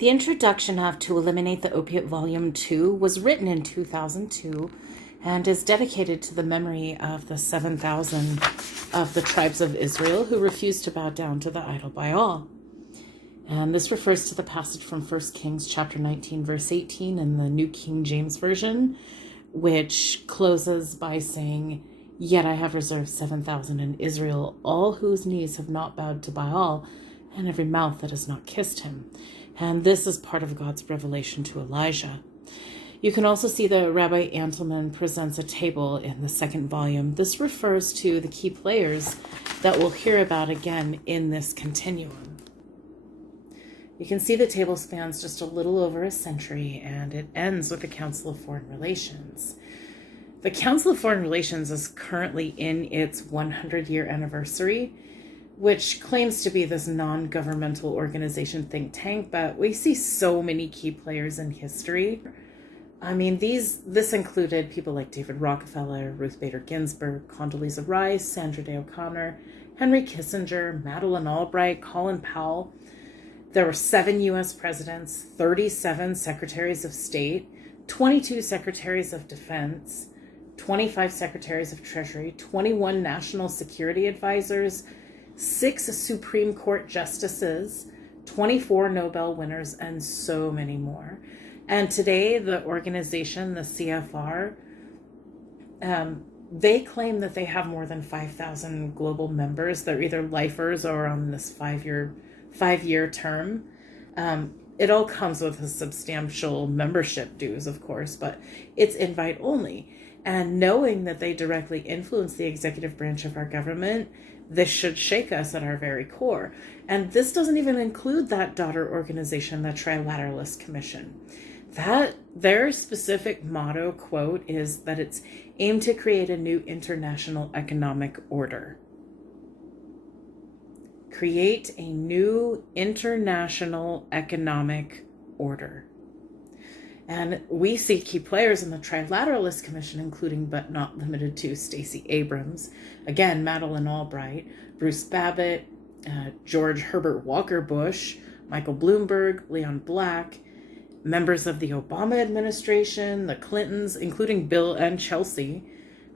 The introduction of To Eliminate the Opiate Volume 2 was written in 2002 and is dedicated to the memory of the 7,000 of the tribes of Israel who refused to bow down to the idol Baal. And this refers to the passage from 1 Kings chapter 19, verse 18 in the New King James Version, which closes by saying, "Yet I have reserved 7,000 in Israel, all whose knees have not bowed to Baal, and every mouth that has not kissed him." And this is part of God's revelation to Elijah. You can also see that Rabbi Antleman presents a table in the second volume. This refers to the key players that we'll hear about again in this continuum. You can see the table spans just a little over a century, and it ends with the Council of Foreign Relations. The Council of Foreign Relations is currently in its 100-year anniversary, which claims to be this non-governmental organization think tank, but we see so many key players in history. I mean, this included people like David Rockefeller, Ruth Bader Ginsburg, Condoleezza Rice, Sandra Day O'Connor, Henry Kissinger, Madeleine Albright, Colin Powell. There were 7 U.S. presidents, 37 secretaries of state, 22 secretaries of defense, 25 secretaries of treasury, 21 national security advisors, 6 Supreme Court justices, 24 Nobel winners, and so many more. And today, the organization, the CFR, they claim that they have more than 5,000 global members. They're either lifers or on this five-year term. It all comes with a substantial membership dues, of course, but it's invite only. And knowing that they directly influence the executive branch of our government, this should shake us at our very core. And this doesn't even include that daughter organization, the Trilateralist Commission. That their specific motto, quote, is that it's aimed to create a new international economic order. Create a new international economic order. And we see key players in the Trilateralist Commission, including but not limited to Stacey Abrams, again, Madeleine Albright, Bruce Babbitt, George Herbert Walker Bush, Michael Bloomberg, Leon Black, members of the Obama administration, the Clintons, including Bill and Chelsea,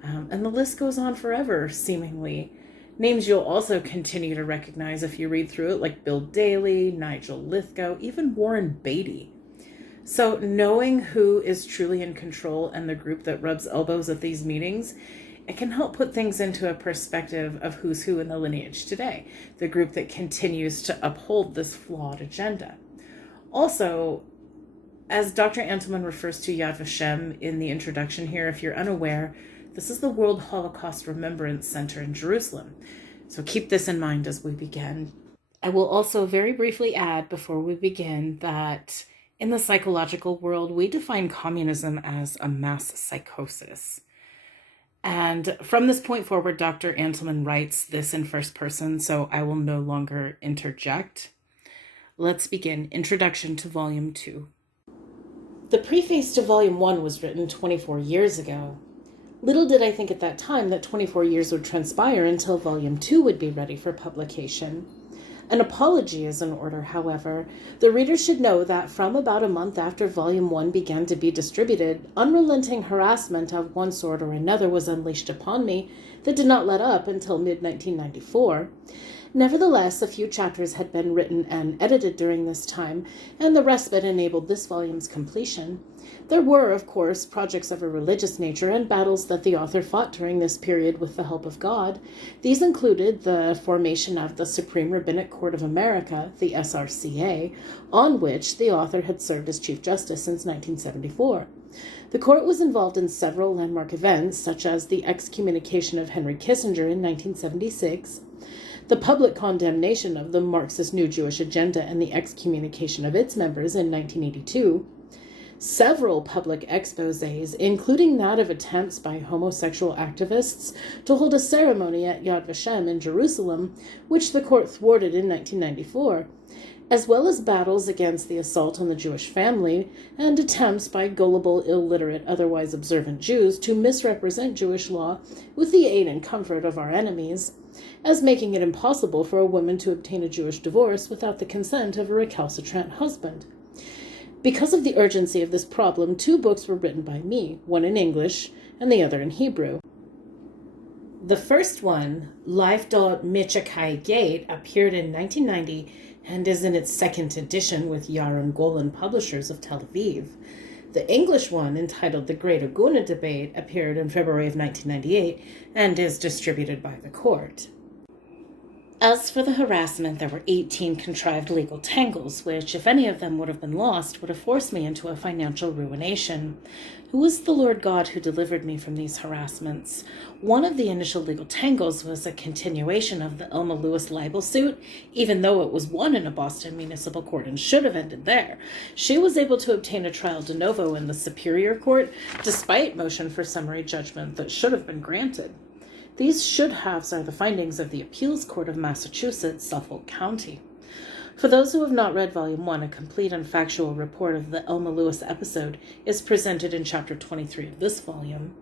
and the list goes on forever, seemingly. Names you'll also continue to recognize if you read through it, like Bill Daley, Nigel Lithgow, even Warren Beatty. So knowing who is truly in control and the group that rubs elbows at these meetings, it can help put things into a perspective of who's who in the lineage today, the group that continues to uphold this flawed agenda. Also, as Dr. Antleman refers to Yad Vashem in the introduction here, if you're unaware, this is the World Holocaust Remembrance Center in Jerusalem. So keep this in mind as we begin. I will also very briefly add before we begin that in the psychological world, we define communism as a mass psychosis. And from this point forward, Dr. Antleman writes this in first person, so I will no longer interject. Let's begin. Introduction to Volume 2. The preface to Volume 1 was written 24 years ago. Little did I think at that time that 24 years would transpire until Volume 2 would be ready for publication. An apology is in order, however. The reader should know that from about a month after Volume 1 began to be distributed, unrelenting harassment of one sort or another was unleashed upon me that did not let up until mid-1994. Nevertheless, a few chapters had been written and edited during this time, and the respite enabled this volume's completion. There were, of course, projects of a religious nature and battles that the author fought during this period with the help of God. These included the formation of the Supreme Rabbinic Court of America, the SRCA, on which the author had served as Chief Justice since 1974. The court was involved in several landmark events, such as the excommunication of Henry Kissinger in 1976, the public condemnation of the Marxist New Jewish Agenda and the excommunication of its members in 1982, several public exposés, including that of attempts by homosexual activists to hold a ceremony at Yad Vashem in Jerusalem, which the court thwarted in 1994, as well as battles against the assault on the Jewish family and attempts by gullible, illiterate, otherwise observant Jews to misrepresent Jewish law with the aid and comfort of our enemies, as making it impossible for a woman to obtain a Jewish divorce without the consent of a recalcitrant husband. Because of the urgency of this problem, 2 books were written by me, one in English and the other in Hebrew. The first one, Life dot Michakai Gate, appeared in 1990 and is in its 2nd edition with Yaron Golan Publishers of Tel Aviv. The English one, entitled The Great Aguna Debate, appeared in February of 1998 and is distributed by the court. As for the harassment, there were 18 contrived legal tangles, which, if any of them would have been lost, would have forced me into a financial ruination. Who was the Lord God who delivered me from these harassments? One of the initial legal tangles was a continuation of the Elma Lewis libel suit, even though it was won in a Boston municipal court and should have ended there. She was able to obtain a trial de novo in the Superior Court, despite motion for summary judgment that should have been granted. These should-haves are the findings of the Appeals Court of Massachusetts, Suffolk County. For those who have not read Volume 1, a complete and factual report of the Elma Lewis episode is presented in Chapter 23 of this volume.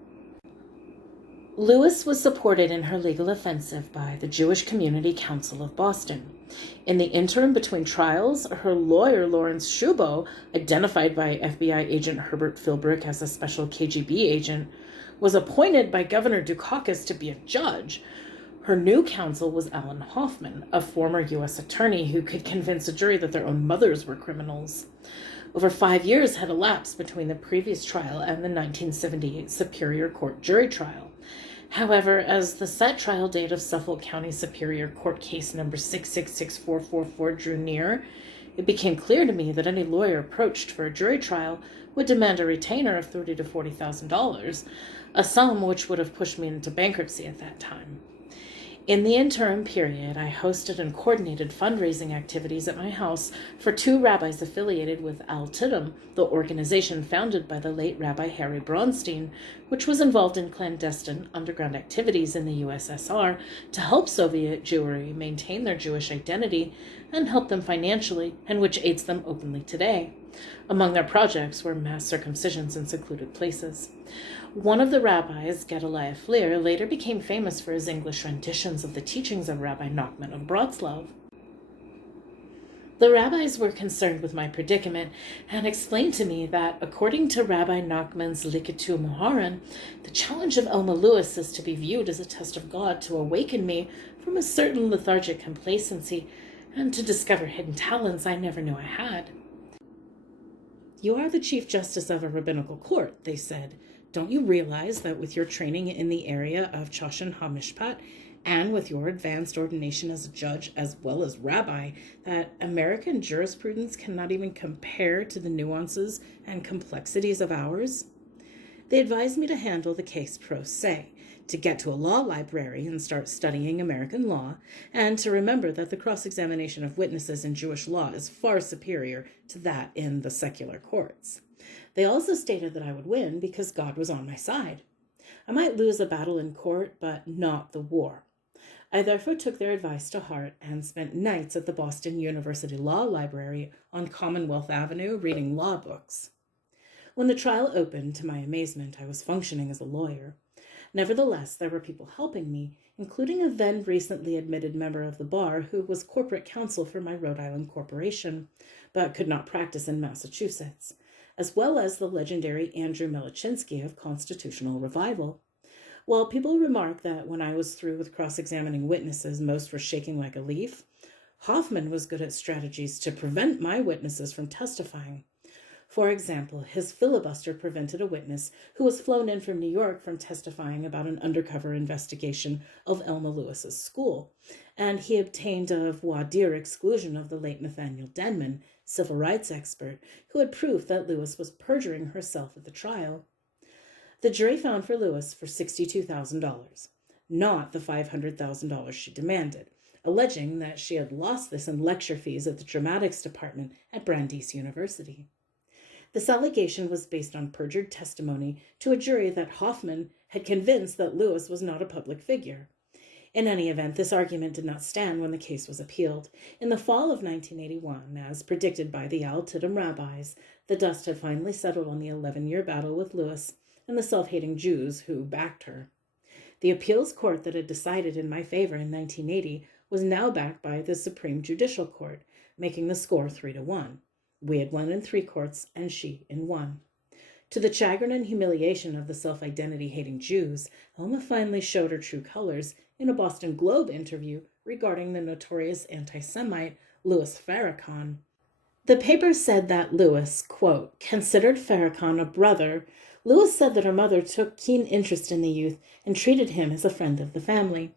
Lewis was supported in her legal offensive by the Jewish Community Council of Boston. In the interim between trials, her lawyer, Lawrence Shubo, identified by FBI agent Herbert Philbrick as a special KGB agent, was appointed by Governor Dukakis to be a judge. Her new counsel was Alan Hoffman, a former U.S. attorney who could convince a jury that their own mothers were criminals. Over 5 years had elapsed between the previous trial and the 1978 Superior Court jury trial. However, as the set trial date of Suffolk County Superior Court case number 666444 drew near, it became clear to me that any lawyer approached for a jury trial would demand a retainer of $30,000 to $40,000, a sum which would have pushed me into bankruptcy at that time. In the interim period, I hosted and coordinated fundraising activities at my house for 2 rabbis affiliated with Al-Tidam, the organization founded by the late Rabbi Harry Bronstein, which was involved in clandestine underground activities in the USSR to help Soviet Jewry maintain their Jewish identity and help them financially, and which aids them openly today. Among their projects were mass circumcisions in secluded places. One of the rabbis, Gedaliah Fleer, later became famous for his English renditions of the teachings of Rabbi Nachman of Bratslav. The rabbis were concerned with my predicament and explained to me that, according to Rabbi Nachman's Likitu Moharan, the challenge of Elma Lewis is to be viewed as a test of God to awaken me from a certain lethargic complacency and to discover hidden talents I never knew I had. "You are the Chief Justice of a rabbinical court," they said. "Don't you realize that with your training in the area of Choshen HaMishpat and with your advanced ordination as a judge as well as rabbi, that American jurisprudence cannot even compare to the nuances and complexities of ours?" They advised me to handle the case pro se, to get to a law library and start studying American law, and to remember that the cross-examination of witnesses in Jewish law is far superior to that in the secular courts. They also stated that I would win because God was on my side. I might lose a battle in court, but not the war. I therefore took their advice to heart and spent nights at the Boston University Law Library on Commonwealth Avenue reading law books. When the trial opened, to my amazement, I was functioning as a lawyer. Nevertheless, there were people helping me, including a then recently admitted member of the bar who was corporate counsel for my Rhode Island corporation, but could not practice in Massachusetts, as well as the legendary Andrew Melichinsky of Constitutional Revival. While people remarked that when I was through with cross-examining witnesses, most were shaking like a leaf, Hoffman was good at strategies to prevent my witnesses from testifying. For example, his filibuster prevented a witness who was flown in from New York from testifying about an undercover investigation of Elma Lewis's school, and he obtained a voir dire exclusion of the late Nathaniel Denman, civil rights expert, who had proof that Lewis was perjuring herself at the trial. The jury found for Lewis for $62,000, not the $500,000 she demanded, alleging that she had lost this in lecture fees at the dramatics department at Brandeis University. This allegation was based on perjured testimony to a jury that Hoffman had convinced that Lewis was not a public figure. In any event, this argument did not stand when the case was appealed. In the fall of 1981, as predicted by the Al-Tidam rabbis, the dust had finally settled on the 11-year battle with Lewis and the self-hating Jews who backed her. The appeals court that had decided in my favor in 1980 was now backed by the Supreme Judicial Court, making the score 3-1. We had one in 3 courts and she in 1. To the chagrin and humiliation of the self-identity hating Jews, Elma finally showed her true colors in a Boston Globe interview regarding the notorious anti-Semite Louis Farrakhan. The paper said that Lewis, quote, considered Farrakhan a brother. Lewis said that her mother took keen interest in the youth and treated him as a friend of the family.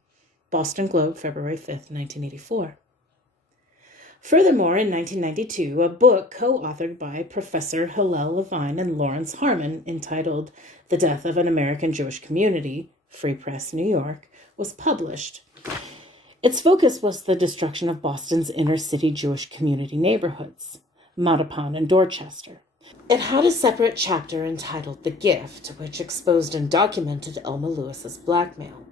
Boston Globe, February 5th, 1984. Furthermore, in 1992, a book co-authored by Professor Hillel Levine and Lawrence Harmon entitled The Death of an American Jewish Community, Free Press, New York, was published. Its focus was the destruction of Boston's inner-city Jewish community neighborhoods, Mattapan and Dorchester. It had a separate chapter entitled The Gift, which exposed and documented Elma Lewis's blackmail.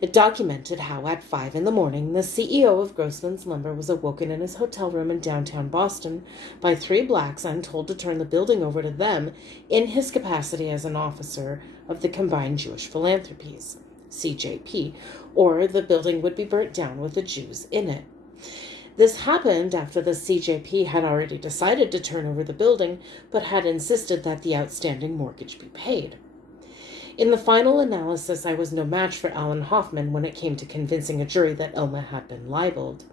It documented how at 5 a.m, the CEO of Grossman's Lumber was awoken in his hotel room in downtown Boston by 3 blacks and told to turn the building over to them in his capacity as an officer of the Combined Jewish Philanthropies, CJP, or the building would be burnt down with the Jews in it. This happened after the CJP had already decided to turn over the building, but had insisted that the outstanding mortgage be paid. In the final analysis, I was no match for Alan Hoffman when it came to convincing a jury that Elma had been libeled.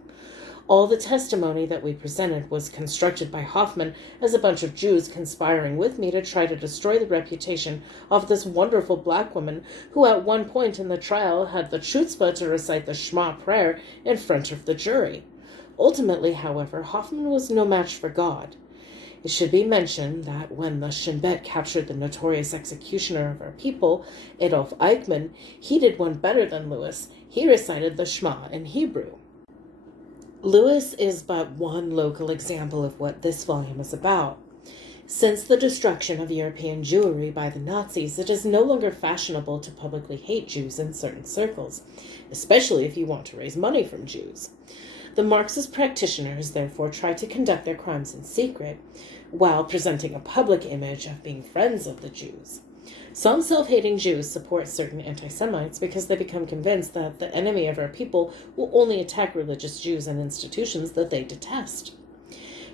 All the testimony that we presented was constructed by Hoffman as a bunch of Jews conspiring with me to try to destroy the reputation of this wonderful black woman who at one point in the trial had the chutzpah to recite the Shema prayer in front of the jury. Ultimately, however, Hoffman was no match for God. It should be mentioned that when the Shin Bet captured the notorious executioner of our people, Adolf Eichmann, he did one better than Lewis. He recited the Shema in Hebrew. Lewis is but one local example of what this volume is about. Since the destruction of European Jewry by the Nazis, it is no longer fashionable to publicly hate Jews in certain circles, especially if you want to raise money from Jews. The Marxist practitioners therefore try to conduct their crimes in secret, while presenting a public image of being friends of the Jews. Some self-hating Jews support certain anti-Semites because they become convinced that the enemy of our people will only attack religious Jews and institutions that they detest.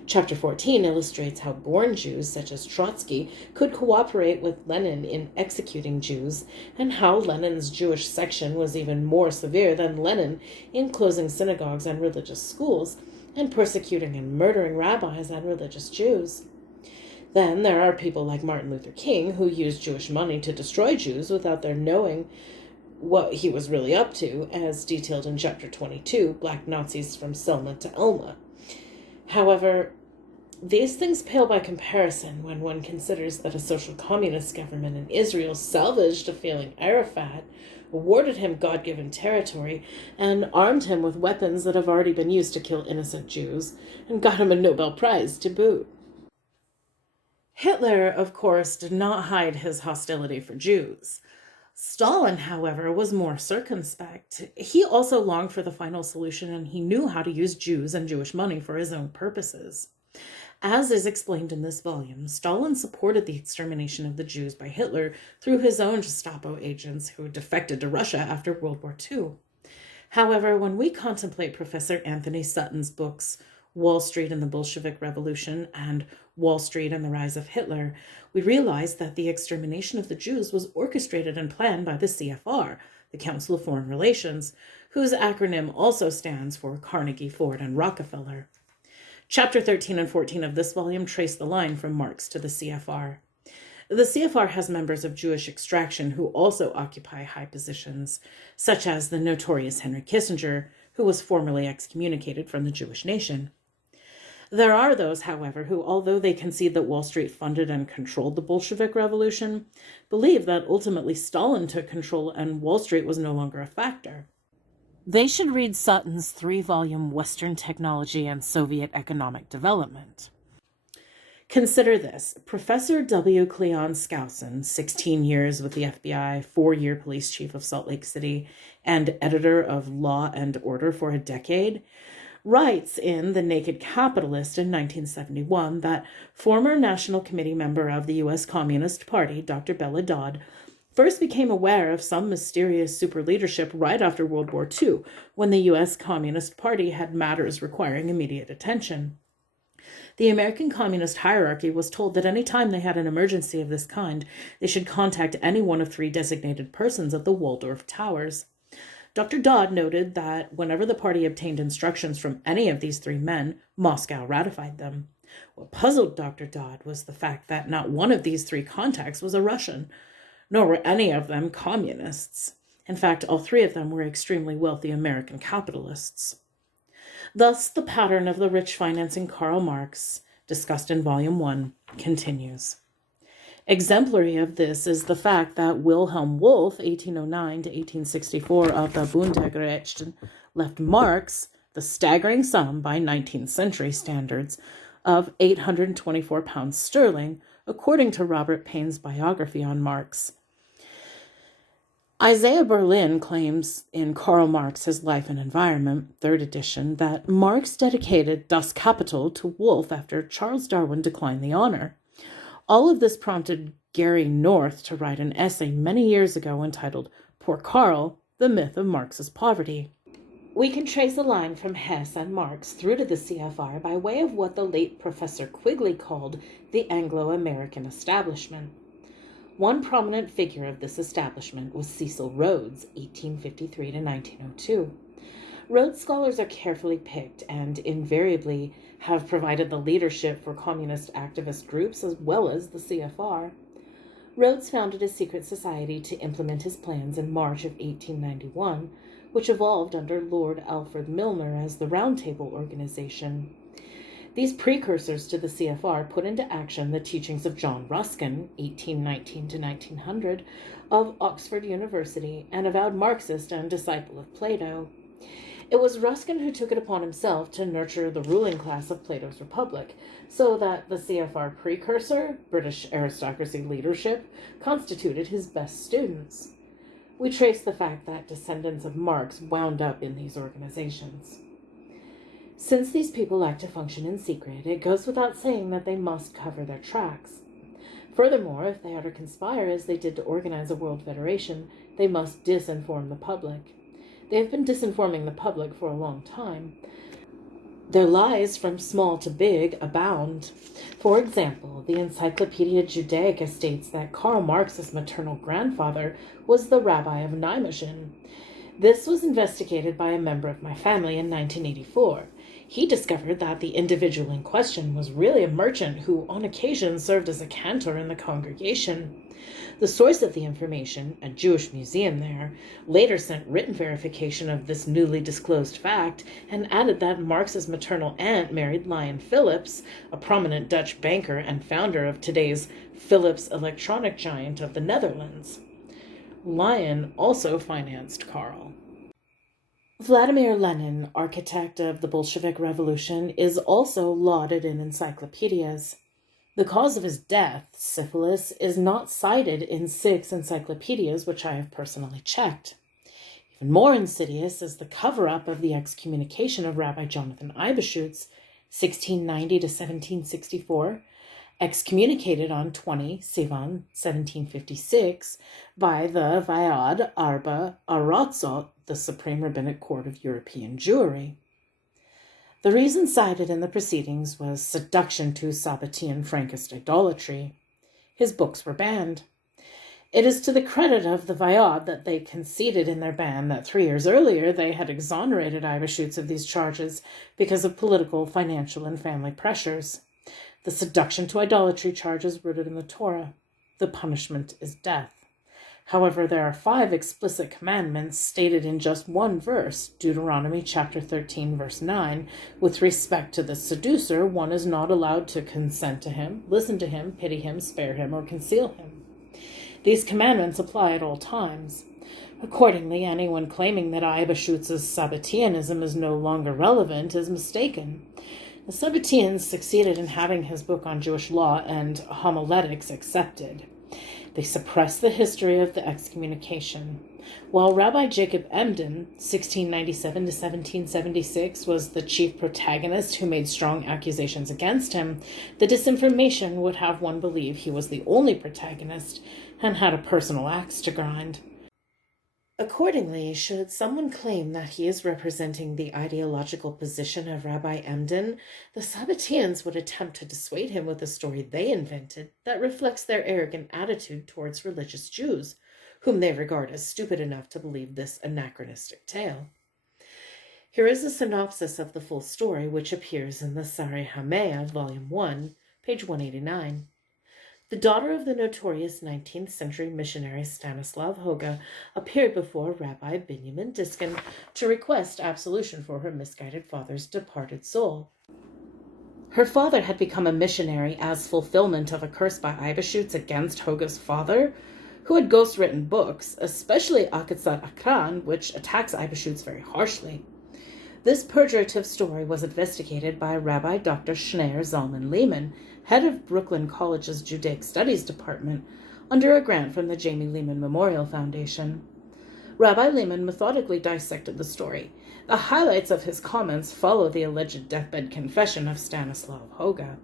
Chapter 14 illustrates how born Jews, such as Trotsky, could cooperate with Lenin in executing Jews, and how Lenin's Jewish section was even more severe than Lenin in closing synagogues and religious schools, and persecuting and murdering rabbis and religious Jews. Then there are people like Martin Luther King who used Jewish money to destroy Jews without their knowing what he was really up to, as detailed in Chapter 22, Black Nazis from Selma to Elma. However, these things pale by comparison when one considers that a social communist government in Israel salvaged a failing Arafat, awarded him God-given territory, and armed him with weapons that have already been used to kill innocent Jews, and got him a Nobel Prize to boot. Hitler, of course, did not hide his hostility for Jews. Stalin, however, was more circumspect. He also longed for the final solution, and he knew how to use Jews and Jewish money for his own purposes. As is explained in this volume, Stalin supported the extermination of the Jews by Hitler through his own Gestapo agents who defected to Russia after World War II. However, when we contemplate Professor Anthony Sutton's books, Wall Street and the Bolshevik Revolution and Wall Street and the Rise of Hitler, we realize that the extermination of the Jews was orchestrated and planned by the CFR, the Council of Foreign Relations, whose acronym also stands for Carnegie, Ford, and Rockefeller. Chapter 13 and 14 of this volume trace the line from Marx to the CFR. The CFR has members of Jewish extraction who also occupy high positions, such as the notorious Henry Kissinger, who was formerly excommunicated from the Jewish nation. There are those, however, who, although they concede that Wall Street funded and controlled the Bolshevik Revolution, believe that ultimately Stalin took control and Wall Street was no longer a factor. They should read Sutton's 3-volume Western Technology and Soviet Economic Development. Consider this. Professor W. Cleon Skousen, 16 years with the FBI, 4-year police chief of Salt Lake City, and editor of Law and Order for a decade, writes in The Naked Capitalist in 1971 that former National Committee member of the U.S. Communist Party, Dr. Bella Dodd, first became aware of some mysterious super leadership right after World War II, when the U.S. Communist Party had matters requiring immediate attention. The American communist hierarchy was told that any time they had an emergency of this kind, they should contact any one of 3 designated persons at the Waldorf Towers. Dr. Dodd noted that whenever the party obtained instructions from any of these 3 men, Moscow ratified them. What puzzled Dr. Dodd was the fact that not one of these 3 contacts was a Russian, nor were any of them communists. In fact, all 3 of them were extremely wealthy American capitalists. Thus, the pattern of the rich financing Karl Marx, discussed in Volume 1, continues. Exemplary of this is the fact that Wilhelm Wolff, 1809 to 1864, of the Bundesrechten, left Marx the staggering sum by 19th century standards of £824, according to Robert Paine's biography on Marx. Isaiah Berlin claims in Karl Marx, His Life and Environment, 3rd edition, that Marx dedicated Das Kapital to Wolff after Charles Darwin declined the honor. All of this prompted Gary North to write an essay many years ago entitled Poor Karl, the Myth of Marx's Poverty. We can trace a line from Hess and Marx through to the CFR by way of what the late Professor Quigley called the Anglo-American establishment. One prominent figure of this establishment was Cecil Rhodes, 1853 to 1902. Rhodes scholars are carefully picked and invariably have provided the leadership for communist activist groups as well as the CFR. Rhodes founded a secret society to implement his plans in March of 1891, which evolved under Lord Alfred Milner as the Round Table Organization. These precursors to the CFR put into action the teachings of John Ruskin, 1819 to 1900, of Oxford University, an avowed Marxist and disciple of Plato. It was Ruskin who took it upon himself to nurture the ruling class of Plato's Republic, so that the CFR precursor, British aristocracy leadership, constituted his best students. We trace the fact that descendants of Marx wound up in these organizations. Since these people like to function in secret, it goes without saying that they must cover their tracks. Furthermore, if they are to conspire as they did to organize a world federation, they must disinform the public. They have been disinforming the public for a long time. Their lies, from small to big, abound. For example, the Encyclopedia Judaica states that Karl Marx's maternal grandfather was the Rabbi of Nijmegen. This was investigated by a member of my family in 1984. He discovered that the individual in question was really a merchant who, on occasion, served as a cantor in the congregation. The source of the information, a Jewish museum there, later sent written verification of this newly disclosed fact and added that Marx's maternal aunt married Lion Philips, a prominent Dutch banker and founder of today's Philips electronic giant of the Netherlands. Lion also financed Karl. Vladimir Lenin, architect of the Bolshevik Revolution, is also lauded in encyclopedias. The cause of his death, syphilis, is not cited in 6 encyclopedias which I have personally checked. Even more insidious is the cover-up of the excommunication of Rabbi Jonathan Eibeshütz, 1690 to 1764, excommunicated on 20 Sivan 1756 by the Vayad Arba Aratzot, the Supreme Rabbinic Court of European Jewry. The reason cited in the proceedings was seduction to Sabbatean Frankist idolatry. His books were banned. It is to the credit of the Vayad that they conceded in their ban that 3 years earlier they had exonerated Eibeshütz of these charges because of political, financial, and family pressures. The seduction to idolatry charge is rooted in the Torah. The punishment is death. However, there are 5 explicit commandments stated in just one verse, Deuteronomy chapter 13, verse 9. With respect to the seducer, one is not allowed to consent to him, listen to him, pity him, spare him, or conceal him. These commandments apply at all times. Accordingly, anyone claiming that Eibeshütz's Sabbateanism is no longer relevant is mistaken. The Sabbateans succeeded in having his book on Jewish law and homiletics accepted. They suppressed the history of the excommunication. While Rabbi Jacob Emden, 1697 to 1776, was the chief protagonist who made strong accusations against him, the disinformation would have one believe he was the only protagonist and had a personal axe to grind. Accordingly, should someone claim that he is representing the ideological position of Rabbi Emden, the Sabbateans would attempt to dissuade him with a story they invented that reflects their arrogant attitude towards religious Jews, whom they regard as stupid enough to believe this anachronistic tale. Here is a synopsis of the full story, which appears in the Sareh Hamea, Volume 1, page 189. The daughter of the notorious 19th century missionary Stanislav Hoga appeared before Rabbi Binyamin Diskin to request absolution for her misguided father's departed soul. Her father had become a missionary as fulfillment of a curse by Eibeshütz against Hoga's father, who had ghostwritten books, especially Akitsat Akran, which attacks Eibeshütz very harshly. This perjurative story was investigated by Rabbi Dr. Schneur Zalman Lehman, head of Brooklyn College's Judaic Studies Department, under a grant from the Jamie Lehman Memorial Foundation. Rabbi Lehman methodically dissected the story. The highlights of his comments follow the alleged deathbed confession of Stanislav Hoga.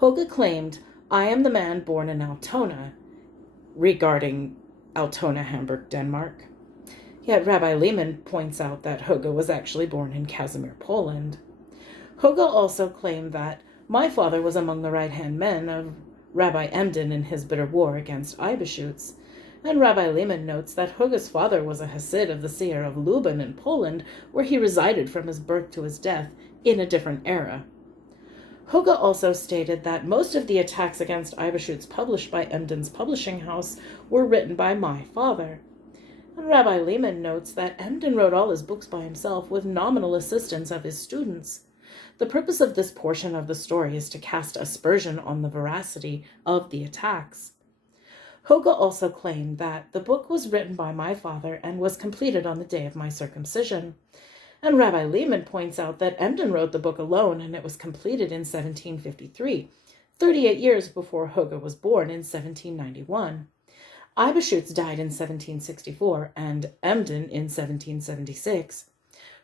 Hoga claimed, "I am the man born in Altona," regarding Altona, Hamburg, Denmark. Yet Rabbi Lehman points out that Hoga was actually born in Casimir, Poland. Hoga also claimed that my father was among the right-hand men of Rabbi Emden in his bitter war against Eibeshütz, and Rabbi Lehman notes that Hoga's father was a Hasid of the Seer of Lublin in Poland, where he resided from his birth to his death in a different era. Hoga also stated that most of the attacks against Eibeshütz published by Emden's publishing house were written by my father. And Rabbi Lehman notes that Emden wrote all his books by himself with nominal assistance of his students. The purpose of this portion of the story is to cast aspersion on the veracity of the attacks. Hoga also claimed that the book was written by my father and was completed on the day of my circumcision. And Rabbi Lehman points out that Emden wrote the book alone and it was completed in 1753, 38 years before Hoga was born in 1791. Eibeshütz died in 1764 and Emden in 1776.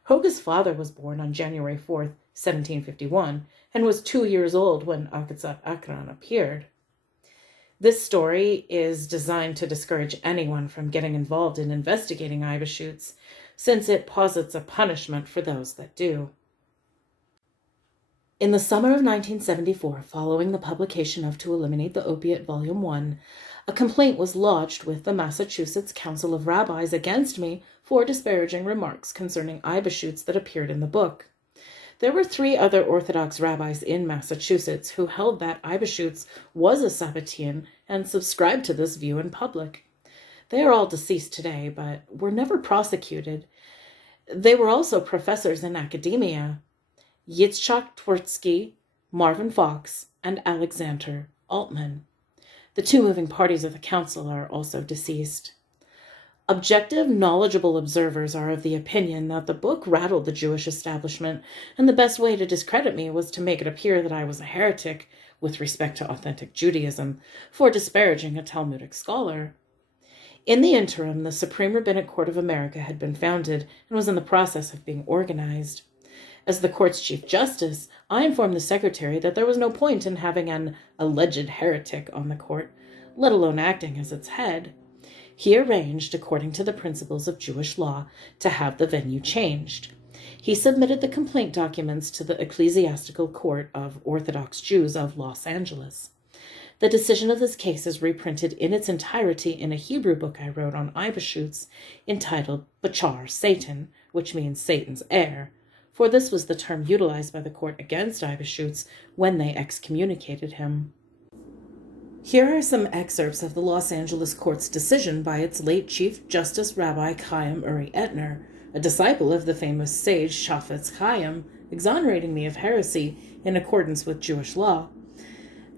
Hoga's father was born on January 4th, 1751, and was 2 years old when Akitsat Akran appeared. This story is designed to discourage anyone from getting involved in investigating Eibeshütz, since it posits a punishment for those that do. In the summer of 1974, following the publication of To Eliminate the Opiate Volume 1, a complaint was lodged with the Massachusetts Council of Rabbis against me for disparaging remarks concerning Eibeshütz that appeared in the book. There were 3 other Orthodox rabbis in Massachusetts who held that Eibeshütz was a Sabbatean and subscribed to this view in public. They are all deceased today, but were never prosecuted. They were also professors in academia: Yitzchak Twertsky, Marvin Fox, and Alexander Altman. The 2 moving parties of the council are also deceased. Objective, knowledgeable observers are of the opinion that the book rattled the Jewish establishment, and the best way to discredit me was to make it appear that I was a heretic with respect to authentic Judaism for disparaging a Talmudic scholar. In the interim, the Supreme Rabbinic Court of America had been founded and was in the process of being organized. As the court's Chief Justice, I informed the Secretary that there was no point in having an alleged heretic on the court, let alone acting as its head. He arranged, according to the principles of Jewish law, to have the venue changed. He submitted the complaint documents to the Ecclesiastical Court of Orthodox Jews of Los Angeles. The decision of this case is reprinted in its entirety in a Hebrew book I wrote on Eibeshütz entitled Bachar Satan, which means Satan's heir, for this was the term utilized by the court against Eibeshütz when they excommunicated him. Here are some excerpts of the Los Angeles court's decision by its late Chief Justice Rabbi Chaim Uri Etner, a disciple of the famous sage Shafetz Chaim, exonerating me of heresy in accordance with Jewish law.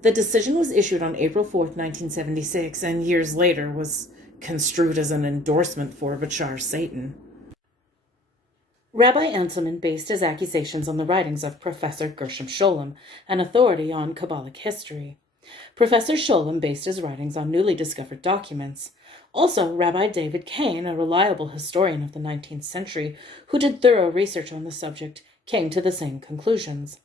The decision was issued on April 4th, 1976, and years later was construed as an endorsement for Bachar Satan. Rabbi Antleman based his accusations on the writings of Professor Gershom Scholem, an authority on Kabbalic history. Professor Scholem based his writings on newly discovered documents. Also, Rabbi David Kane, a reliable historian of the 19th century who did thorough research on the subject, came to the same conclusions.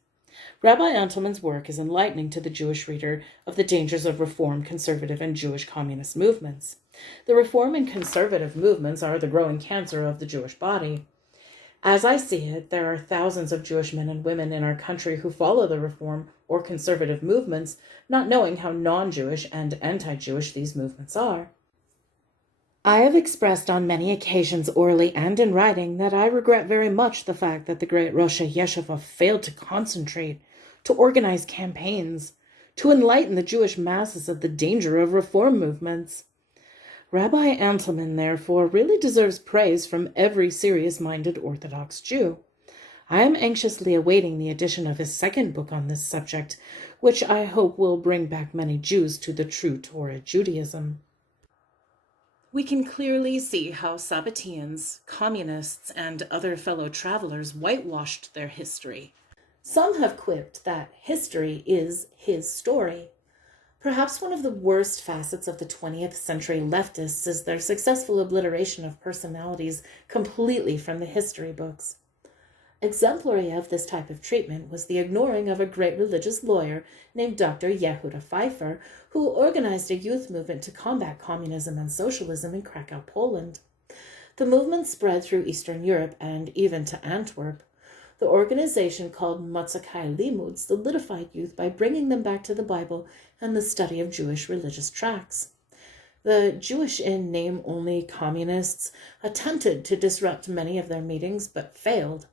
Rabbi Antleman's work is enlightening to the Jewish reader of the dangers of Reform, conservative, and Jewish communist movements. The Reform and conservative movements are the growing cancer of the Jewish body. As I see it, there are thousands of Jewish men and women in our country who follow the Reform or conservative movements, not knowing how non-Jewish and anti-Jewish these movements are. I have expressed on many occasions, orally and in writing, that I regret very much the fact that the great Rosh Yeshiva failed to concentrate, to organize campaigns, to enlighten the Jewish masses of the danger of reform movements. Rabbi Antleman, therefore, really deserves praise from every serious-minded Orthodox Jew. I am anxiously awaiting the edition of his second book on this subject, which I hope will bring back many Jews to the true Torah Judaism. We can clearly see how Sabbateans, communists, and other fellow travelers whitewashed their history. Some have quipped that history is his story. Perhaps one of the worst facets of the 20th century leftists is their successful obliteration of personalities completely from the history books. Exemplary of this type of treatment was the ignoring of a great religious lawyer named Dr. Yehuda Pfeiffer, who organized a youth movement to combat communism and socialism in Krakow, Poland. The movement spread through Eastern Europe and even to Antwerp. The organization called Motzakai Limud solidified youth by bringing them back to the Bible and the study of Jewish religious tracts. The Jewish in name-only communists attempted to disrupt many of their meetings, but failed.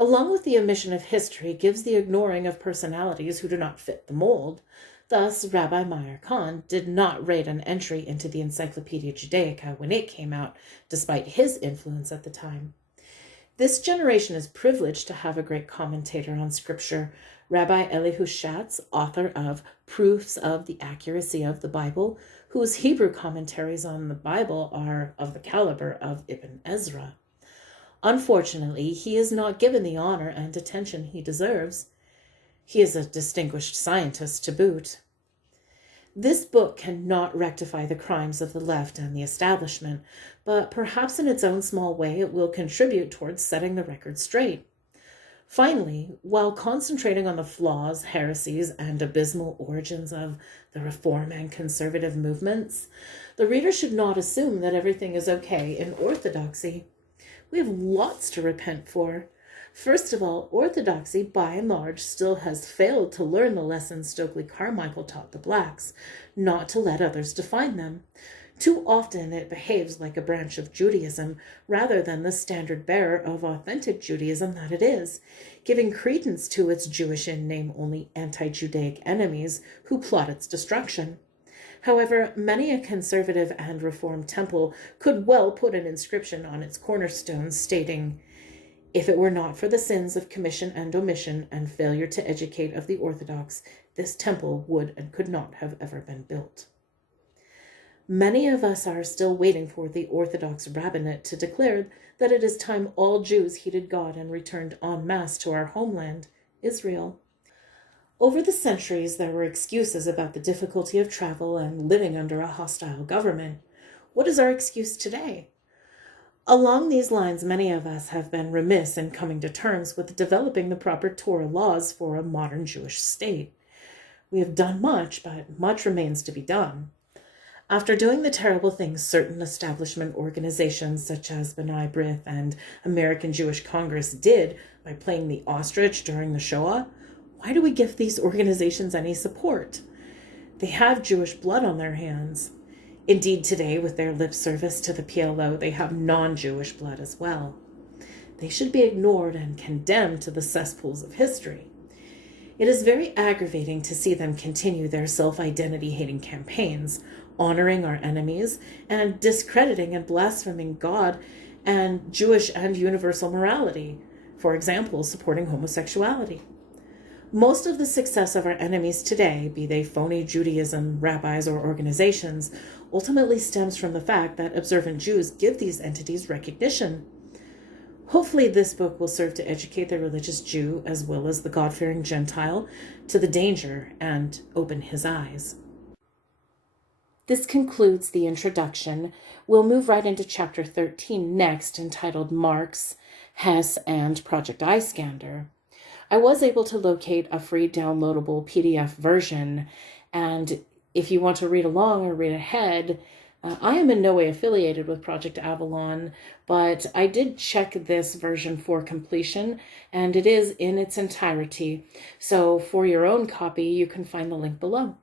Along with the omission of history gives the ignoring of personalities who do not fit the mold. Thus, Rabbi Meir Kahn did not rate an entry into the Encyclopedia Judaica when it came out, despite his influence at the time. This generation is privileged to have a great commentator on Scripture, Rabbi Elihu Schatz, author of Proofs of the Accuracy of the Bible, whose Hebrew commentaries on the Bible are of the caliber of Ibn Ezra. Unfortunately, he is not given the honor and attention he deserves. He is a distinguished scientist to boot. This book cannot rectify the crimes of the left and the establishment, but perhaps in its own small way it will contribute towards setting the record straight. Finally, while concentrating on the flaws, heresies, and abysmal origins of the Reform and conservative movements, the reader should not assume that everything is okay in Orthodoxy. We have lots to repent for. First of all, Orthodoxy, by and large, still has failed to learn the lessons Stokely Carmichael taught the blacks, not to let others define them. Too often it behaves like a branch of Judaism, rather than the standard bearer of authentic Judaism that it is, giving credence to its Jewish in name-only anti-Judaic enemies who plot its destruction. However, many a conservative and reformed temple could well put an inscription on its cornerstones stating, "If it were not for the sins of commission and omission and failure to educate of the Orthodox, this temple would and could not have ever been built." Many of us are still waiting for the Orthodox rabbinate to declare that it is time all Jews heeded God and returned en masse to our homeland, Israel. Over the centuries, there were excuses about the difficulty of travel and living under a hostile government. What is our excuse today? Along these lines, many of us have been remiss in coming to terms with developing the proper Torah laws for a modern Jewish state. We have done much, but much remains to be done. After doing the terrible things certain establishment organizations such as B'nai B'rith and American Jewish Congress did by playing the ostrich during the Shoah, why do we give these organizations any support? They have Jewish blood on their hands. Indeed, today, with their lip service to the PLO, they have non-Jewish blood as well. They should be ignored and condemned to the cesspools of history. It is very aggravating to see them continue their self-identity-hating campaigns, honoring our enemies, and discrediting and blaspheming God and Jewish and universal morality, for example, supporting homosexuality. Most of the success of our enemies today, be they phony Judaism, rabbis, or organizations, ultimately stems from the fact that observant Jews give these entities recognition. Hopefully this book will serve to educate the religious Jew, as well as the God-fearing Gentile, to the danger and open his eyes. This concludes the introduction. We'll move right into Chapter 13 next, entitled Marx, Hess, and Project Eyescander. I was able to locate a free downloadable PDF version, and if you want to read along or read ahead, I am in no way affiliated with Project Avalon, but I did check this version for completion, and it is in its entirety. So for your own copy, you can find the link below.